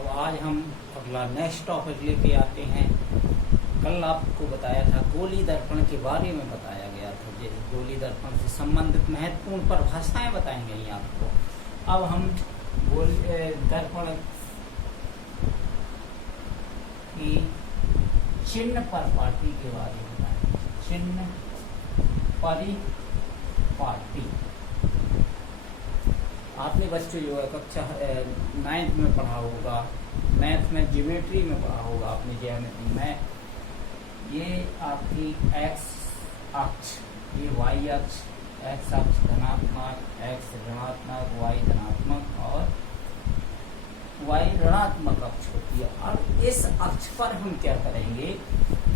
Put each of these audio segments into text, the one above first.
अब आज हम अगला नेक्स्ट टॉपिक लेके आते हैं। कल आपको बताया था गोली दर्पण के बारे में बताया गया था। ये गोली दर्पण से संबंधित महत्वपूर्ण परिभाषाएं बताई गई आपको। अब हम दर्पण की चिन्ह परिपाटी के बारे में बताएंगे। चिन्ह परिपाटी आपने बच्चों जो है कक्षा 9th में पढ़ा होगा, मैथ में ज्योमेट्री में पढ़ा होगा आपने ज्योमेट्री में। ये आपकी एक्स अक्ष, ये वाई अक्ष, एक्स अक्ष धनात्मक, एक्स ऋणात्मक, वाई धनात्मक और वाई ऋणात्मक अक्ष होती है। और इस अक्ष पर हम क्या करेंगे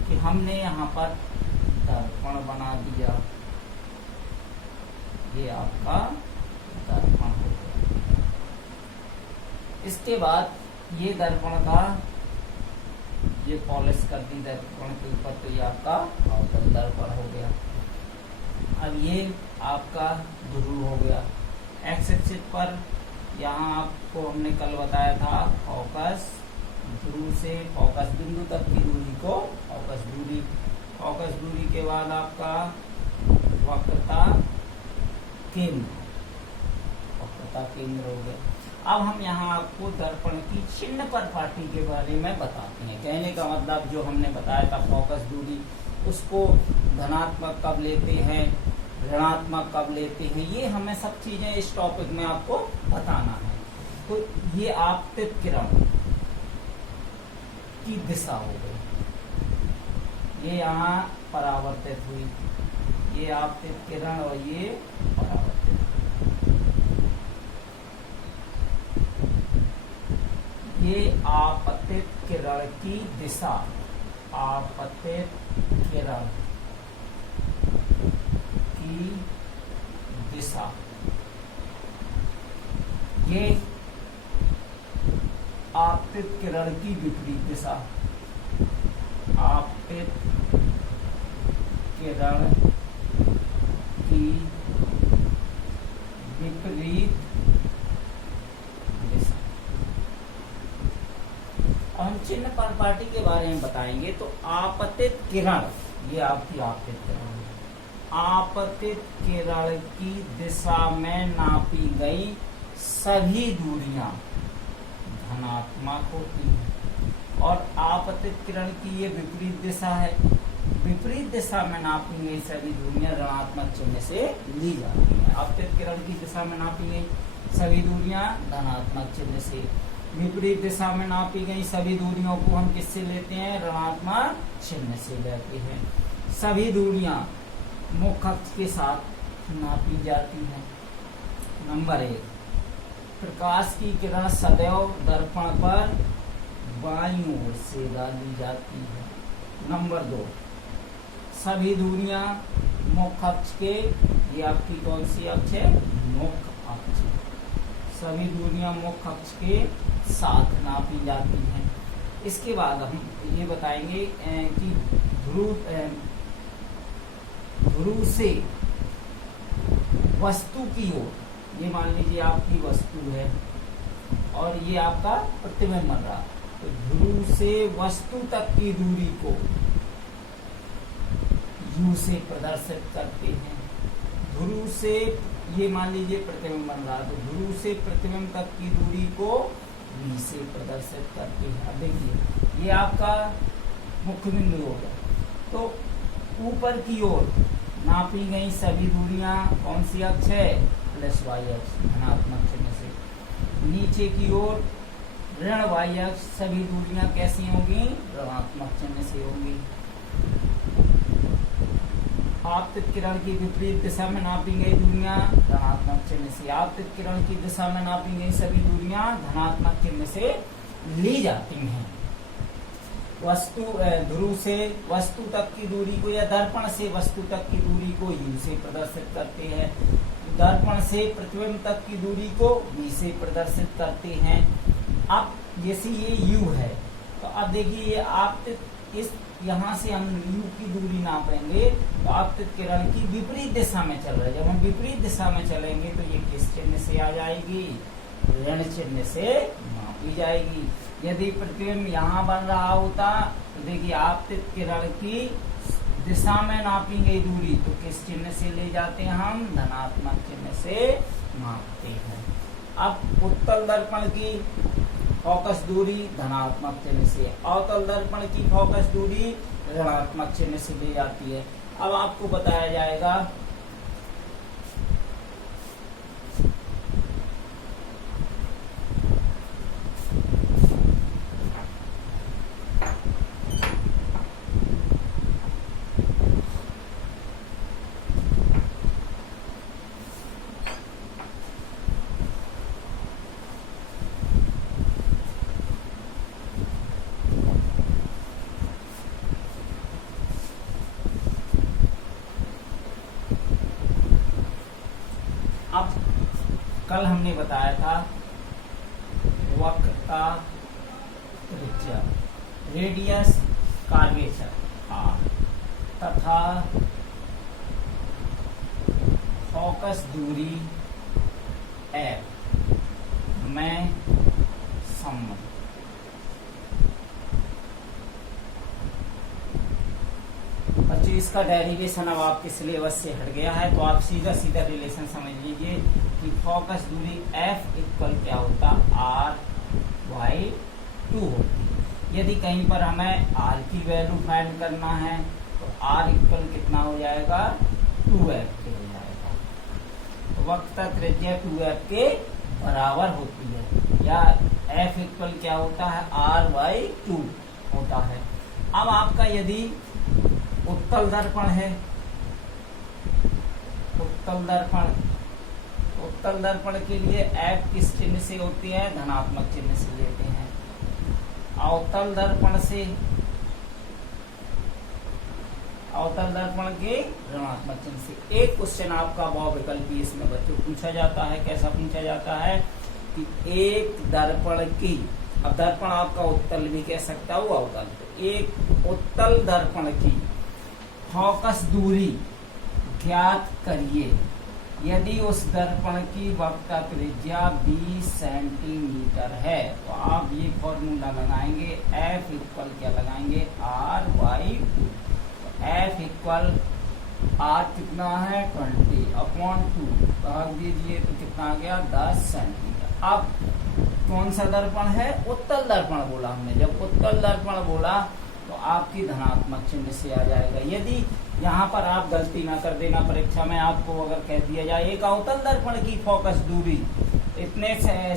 कि हमने यहाँ पर दर्पण बना दिया। ये आपका दर्पण हो गया। इसके बाद ये दर्पण का ये पॉलिश कर दी दर्पण के ऊपर, तो ये आपका अवतल दर्पण हो गया। अब ये आपका ध्रुव हो गया। एक्स एक्सिस पर यहाँ आपको हमने कल बताया था फोकस, ध्रुव से फोकस बिंदु तक की दूरी को फोकस दूरी, फोकस दूरी के बाद आपका वक्रता केंद्र, वक्रता केंद्र हो गया। अब हम यहाँ आपको दर्पण की चिन्ह परिपाटी के बारे में बताते हैं। कहने का मतलब जो हमने बताया था फोकस दूरी, उसको धनात्मक कब लेते हैं, ऋणात्मक कब लेते हैं, ये हमें सब चीजें इस टॉपिक में आपको बताना है। तो ये आपतित किरण की दिशा हो गई, ये यहाँ परावर्तित हुई, ये आपतित किरण और ये परावर्तित। ये आपतित किरण की दिशा, आपतित किरण की दिशा, ये आपतित किरण की विपरीत दिशा, आपतित किरण की विपरीत दिशा। हम चिन्ह परिपाटी के बारे में बताएंगे। तो आपतित किरण, ये आपकी आपतित किरण है। आपतित किरण की दिशा में नापी गई सभी दूरियां धनात्मक होती हैं। और आपतित किरण की ये विपरीत दिशा है। विपरीत दिशा में नापी गई सभी दूरियां ऋणात्मक चिन्ह से ली जाती हैं। आपतित किरण की दिशा में नापी गई सभी दूरियां धनात्मक चिन्ह से, विपरीत दिशा में नापी गई सभी दूरियों को हम किससे लेते हैं, ऋणात्मक चिन्ह से लेते हैं। सभी दूरियां मुख्य अक्ष के साथ नापी जाती हैं। नंबर 1, प्रकाश की किरण सदैव दर्पण पर बाईं ओर से डाली जाती है। नंबर 2, सभी दूरियां मुख्य अक्ष के, ये आपकी कौन सी अक्ष है, मुख्य अक्ष, सभी दूरियां मुख्य अक्ष के साथ नापी जाती हैं। इसके बाद हम ये बताएंगे कि ध्रुव से वस्तु की ओर, ये मान लीजिए आपकी वस्तु है और ये आपका प्रतिबिंब बन रहा, तो ध्रुव से वस्तु तक की दूरी को U से प्रदर्शित करते हैं। ध्रुव से, ये मान लीजिए प्रतिबिंब बन रहा, तो ध्रुव से प्रतिबिंब तक की दूरी को V से प्रदर्शित करते हैं। अब देखिए ये आपका मुख्य बिंदु हो गया। तो ऊपर की ओर नापी गई सभी दूरियां कौन सी अक्ष है, प्लस वाई अक्ष धनात्मक चिन्ह से। नीचे की ओर ऋण वाई अक्ष, सभी दूरियां कैसी होंगी, ऋणात्मक चिन्ह से होंगी। आपतित किरण की विपरीत दिशा में नापी गई दूरियां धनात्मक चिन्ह से, आपतित किरण की दिशा में नापी गई सभी दूरियां धनात्मक चिन्ह से ली जाती हैं। वस्तु ध्रुव से वस्तु तक की दूरी को या दर्पण से वस्तु तक की दूरी को U से प्रदर्शित करते हैं। दर्पण से प्रतिबिंब तक की दूरी को V से प्रदर्शित करते हैं। अब जैसे ये U है, तो अब देखिए ये आपतित, इस यहाँ से हम U की दूरी नापेंगे तो आपतित किरण की विपरीत दिशा में चल रहा है। जब हम विपरीत दिशा में चलेंगे तो ये किस चिन्ह से आ जाएगी, ऋण चिन्ह से मापी जाएगी। यदि प्रतिबिंब यहाँ बन रहा होता तो देखिए आपतित किरण की दिशा में नापी गई दूरी तो किस चिन्ह से ले जाते हैं हम, धनात्मक चिन्ह से मापते हैं। अब उत्तल दर्पण की फोकस दूरी धनात्मक चिन्ह से, अवतल दर्पण की फोकस दूरी ऋणात्मक चिन्ह से ली जाती है। अब आपको बताया जाएगा अब कल हमने बताया था वक्रता त्रिज्या रेडियस कर्वेचर आर तथा फोकस दूरी एफ में संबंध। बच्चों इसका डेरिवेशन अब आपके सिलेबस से हट गया है तो आप सीधा सीधा रिलेशन समझ लीजिए कि फोकस दूरी F इक्वल क्या होता R/2 होती। यदि कहीं पर हमें R की वैल्यू फाइंड करना है तो R इक्वल कितना हो जाएगा 2F के हो जाएगा। तो वक्रता त्रिज्या 2F के बराबर होती है या F इक्वल क्या होता है R/2 होता है। अब आपका यदि उत्तल दर्पण है, उत्तल दर्पण के लिए F किस चिन्ह से होती है, धनात्मक चिन्ह से लेते हैं। अवतल दर्पण के ऋणात्मक चिन्ह से। एक क्वेश्चन आपका बहुविकल्पी इसमें बच्चों पूछा जाता है, कैसा पूछा जाता है कि एक दर्पण की, अब दर्पण आपका उत्तल भी कह सकता हो अवतल, तो एक उत्तल दर्पण की फोकस दूरी ज्ञात करिए यदि उस दर्पण की वक्रता त्रिज्या 20 सेंटीमीटर है। तो आप ये फॉर्मूला लगाएंगे F इक्वल क्या लगाएंगे R/2। F इक्वल R कितना है 20/2 भाग दीजिए तो कितना आ गया 10 सेंटीमीटर। अब कौन सा दर्पण है, उत्तल दर्पण बोला हमने। जब उत्तल दर्पण बोला तो आपकी धनात्मक चिन्ह से आ जाएगा। यदि यहाँ पर आप गलती ना कर देना, परीक्षा में आपको अगर कह दिया जाए एक अवतल दर्पण की फोकस दूरी इतने सेंटीमीटर